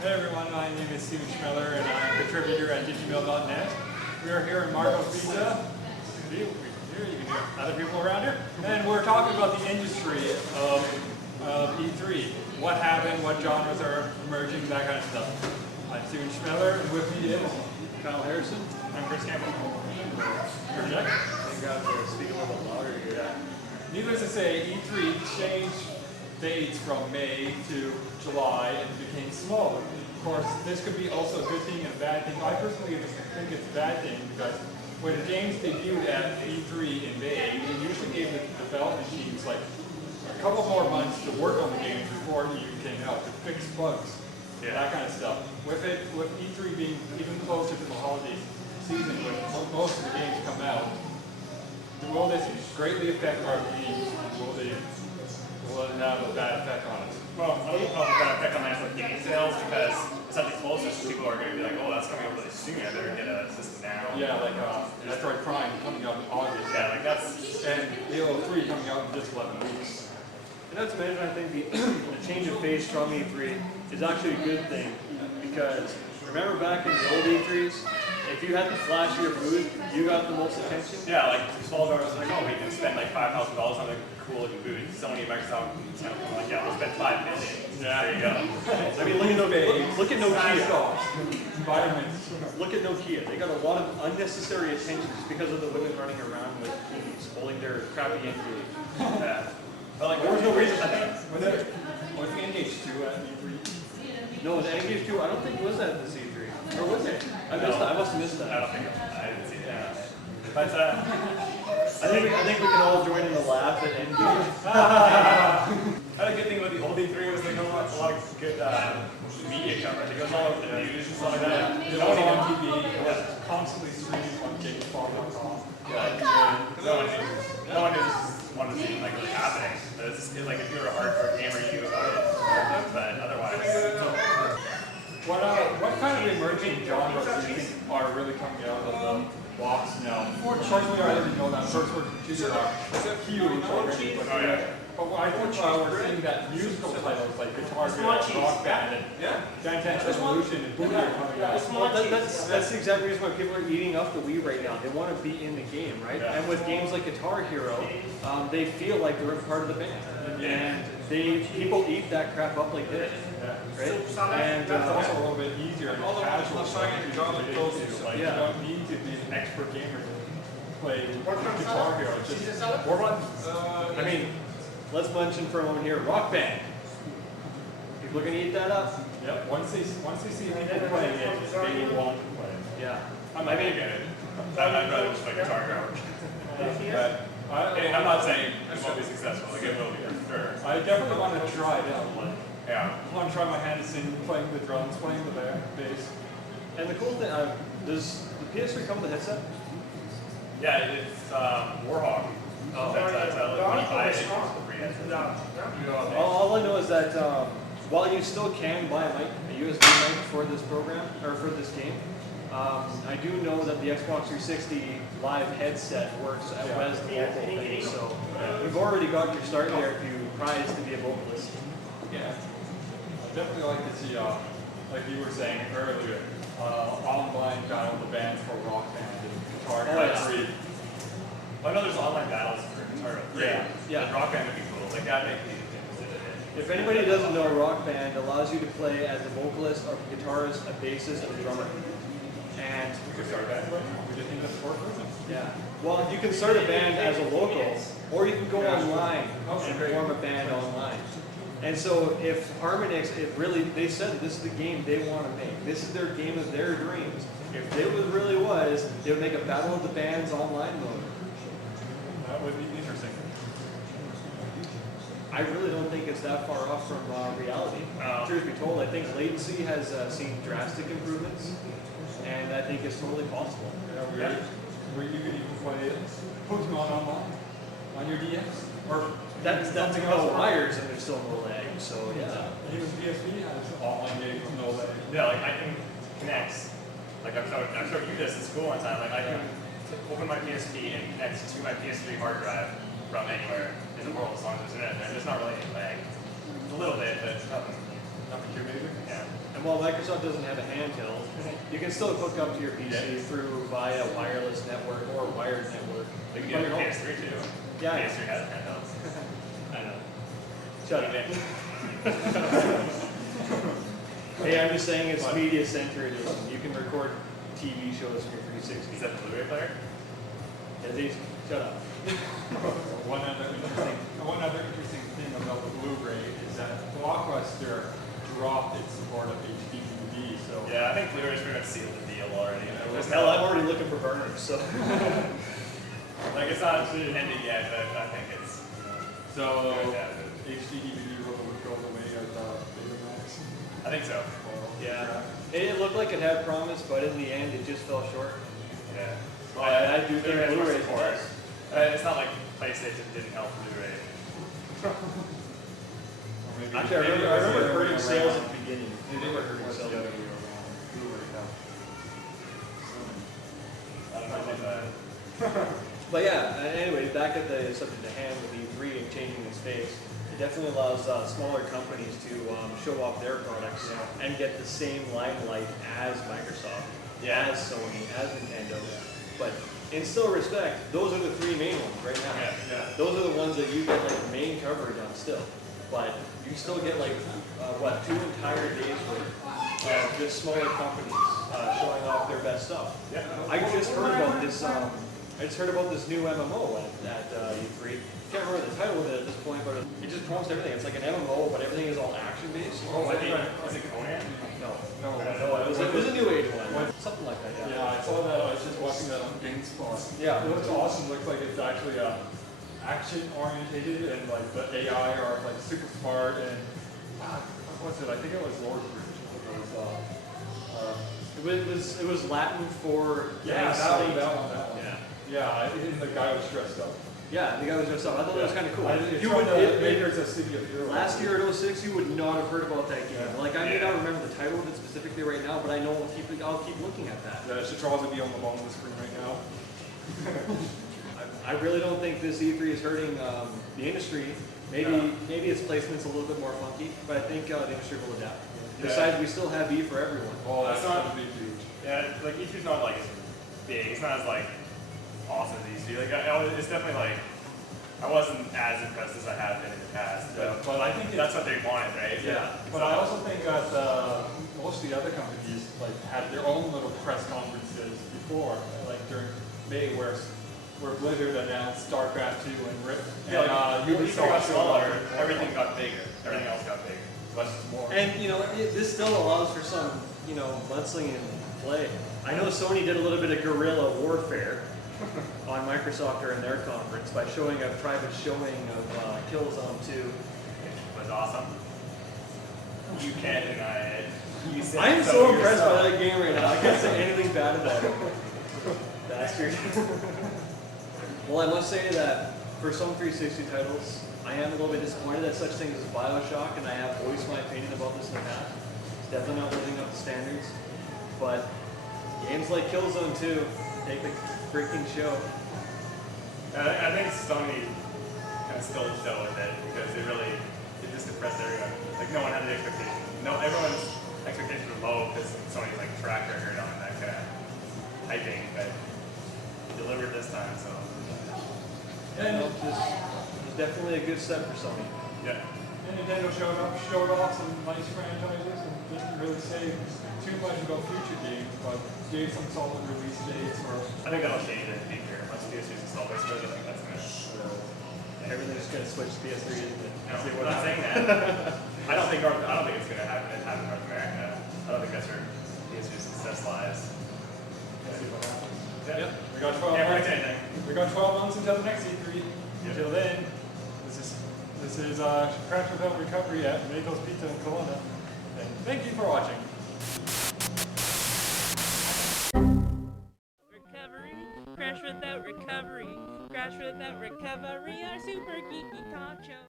Hey everyone, my name is Steven Schmeller and I'm a contributor at digimil.net. We are here in Marko Pizza. See, here you can hear other people around here. And we're talking about the industry of E3. What happened, what genres are emerging, that kind of stuff. I'm Steven Schmeller and with me is Kyle Harrison. I'm Chris Campbell. Project. Thank God to speak a little bit louder here. Needless to say, E3 changed dates from May to July and became smaller. Of course, this could be also a good thing and a bad thing. I personally think it's a bad thing because when games debuted at E3 in May, they usually gave the development teams like a couple more months to work on the games before it even came out, to fix bugs, that kind of stuff. With E3 being even closer to the holiday season when most of the games come out, will this greatly affect our games? Will it have a bad effect on us? Well, I don't know if it's a bad effect on actual game sales because it's something closer, so people are going to be like, oh, that's coming out really soon, I better get a system now. Yeah, like Metroid Prime coming out in August. Yeah, like that's... And Halo 3 coming out in just 11 weeks. And not to mention, I think the change of face from E3 is actually a good thing because remember back in the old E3s, if you had the flashier booth, you got the most attention. Yeah, like small guys are like, oh, we can spend like $5,000 on a cool looking booth. Sony, Microsoft, like, yeah, we'll spend $5 million. Yeah, there you go. I mean, look at Nokia. Vitamins. Look at Nokia. They got a lot of unnecessary attention just because of the women running around with keys, holding their crappy N-gauge. Yeah. But like, there was no reason. Was the NH2 at E3? No, the N-gauge 2, I don't think it was at the C3. Or was it? I must have missed that. I don't think I didn't see that. But I think we can all join in the laugh at N-gauge. Another good thing about the old E3 was they got a lot of good media coverage. It goes all over the news and stuff like that. It was on TV. It was constantly streaming on GameSpot.com. No one wanted to see like really happening. But it's just, like if you're a hardcore gamer, you knew about it. But otherwise. What kind of emerging genres do you think are really coming out of the box now? Unfortunately, I didn't know that first-person shooters are huge already. But I think we're seeing that musical titles like Guitar Hero, Rock Band, and Dance Revolution and Boogie are coming out. Well, that's the exact reason why people are eating up the Wii right now. They want to be in the game, right? And with games like Guitar Hero, they feel like they're a part of the band. And people eat that crap up like this. Right? And that's also a little bit easier and casual. You don't need to be an expert gamer to play Guitar Hero. It's just more fun. I mean, let's mention for a moment here, Rock Band. People are going to eat that up. Yep. Once they see people playing it, they want to play it. Yeah. I might get it. I'd rather just play Guitar Hero. I'm not saying it won't be successful. Like it will be for sure. I definitely want to try it out. Yeah. I want to try my hand at singing, playing the drums, playing the bass. And the cool thing, does the PS3 come with a headset? Yeah, it's Warhawk. Oh, that's when you buy it, it's a free headset. All I know is that while you still can buy a USB mic for this program, or for this game, I do know that the Xbox 360 Live headset works as the local thing, so you've already got your start there if you prize to be a vocalist. Yeah. I definitely like to see, like you were saying earlier, online battle the bands for Rock Band and Guitar Hero 3. I know there's online battles for Guitar Hero 3. Yeah. Rock Band would be cool. Like that makes me interested in it. If anybody doesn't know, Rock Band allows you to play as a vocalist, a guitarist, a bassist, and a drummer. And We could start a band right now. We just need a support person. yeah, well, you can start a band as a local, or you can go online and form a band online. And so if Harmonix, they said this is the game they want to make. This is their game of their dreams. If it really was, they would make a Battle of the Bands online mode. That would be interesting. I really don't think it's that far off from reality. Truth be told, I think latency has seen drastic improvements, and I think it's totally possible. Where you could even play Pokemon online on your DS. Or That's about wires and there's still no lag, so yeah. even PSP has online games with no lag. Yeah, like I can connect. Like I've showed you this in school one time. Like I can open my PSP and connect to my PS3 hard drive from anywhere in the world as long as there's internet there. And there's not really any lag. A little bit, but it's nothing Nothing too major. Yeah. And And while Microsoft doesn't have a handheld, you can still hook up to your PC through via wireless network or wired network. You can get a PS3 too. Yeah. PS3 has handhelds. I know. Shut up. Hey, I'm just saying it's media centered. You can record TV shows from your 360. Is that the Blu-ray player? Yeah, these, shut up. One other interesting thing about the Blu-ray is that Blockbuster dropped its support of HD DVD. So Yeah, I think Blu-ray's pretty much sealed the deal already. Hell, I'm already looking for burners, so. Like it's not ended yet, but I think it's. so Yeah. HD DVD will go the way of Betamax. I think so. Yeah. It looked like it had promise, but in the end, it just fell short. Yeah. I do think Blu-ray has more Blu-ray is support. best. It's not like PlayStation didn't help Blu-ray. Actually, I remember hurting sales at the beginning. Maybe it was the other way around. Blu-ray helped. I don't know about that. But yeah, anyway, back at the subject at hand with E3 and changing its face, it definitely allows smaller companies to show off their products and get the same limelight as Microsoft, as Sony, as Nintendo. But in still respect, those are the three main ones right now. Yeah. Those are the ones that you get like main coverage on still. But you still get like, 2 entire days worth of just smaller companies showing off their best stuff. Yeah. I just heard about this. I just heard about this new MMO at E3. Can't remember the title of it at this point, but it just promotes everything. It's like an MMO, but everything is all action based. Oh, I think is it Conan? No, No, it was a new age one, something like that. yeah, I saw that. I was just watching that on GameSpot. Yeah. It looks awesome. Looks like it's actually action orientated, and like the AI are like super smart. And what was it? I think it was Lord Bridge. It was Latin for Yeah, that one. Yeah. Yeah, and the guy was dressed up. Yeah, the guy was dressed up. I thought that was kind of cool. You would Maker's a City of Heroes. Last year at 06, you would not have heard about that game. Like I may not remember the title of it specifically right now, but I know I'll keep looking at that. Yeah, it should probably be on the bottom of the screen right now. I really don't think this E3 is hurting the industry. Maybe its placement's a little bit more funky, but I think the industry will adapt. Besides, we still have E for everyone. Oh, that's not- gonna be huge. Yeah, like E3's not like as big. It's not as like awesome as E3. Like it's definitely like I wasn't as impressed as I have been in the past. But I think that's what they wanted, right? Yeah, but I also think that most of the other companies like had their own little press conferences before, like during May, where Blizzard announced StarCraft 2 and Ubisoft got smaller. Everything got bigger. Everything else got bigger. Less is more. And this still allows for some mudslinging and play. I know Sony did a little bit of guerrilla warfare on Microsoft during their conference by showing a private showing of Killzone 2. It was awesome. You can't deny it. You said I am so so impressed yourself. by that game right now. I can't say anything bad about it. Bastard. Well, I must say that for some 360 titles, I am a little bit disappointed that such things as Bioshock, and I have voiced my opinion about this in the past. It's definitely not living up to standards. But games like Killzone 2 take the freaking show. I think Sony kind of stole the show with it because it just impressed everyone. Like no one had the expectation. No, everyone's expectations were low because Sony's like track record on that kind of hyping, but delivered this time. So Yeah, this was definitely a good step for Sony. yeah. And Nintendo showed off some nice franchises and didn't really say too much about future games, but gave some solid release dates. I think that'll change in the future. Once PS3's installed, I suppose I think that's gonna. Everything's just gonna switch to PS3, isn't it? No, See I'm what not saying happens. that. I don't think it's gonna happen in North America. I don't think that's where PS3's success lies. See what happens. Yeah. We got 12 Can't months. predict anything. We got 12 months until the next E3. Until then, this is Crash Without Recovery at Marko's Pizza in Kelowna. And thank you for watching. Recovery, Crash Without Recovery, Crash Without Recovery, our super geeky talk show.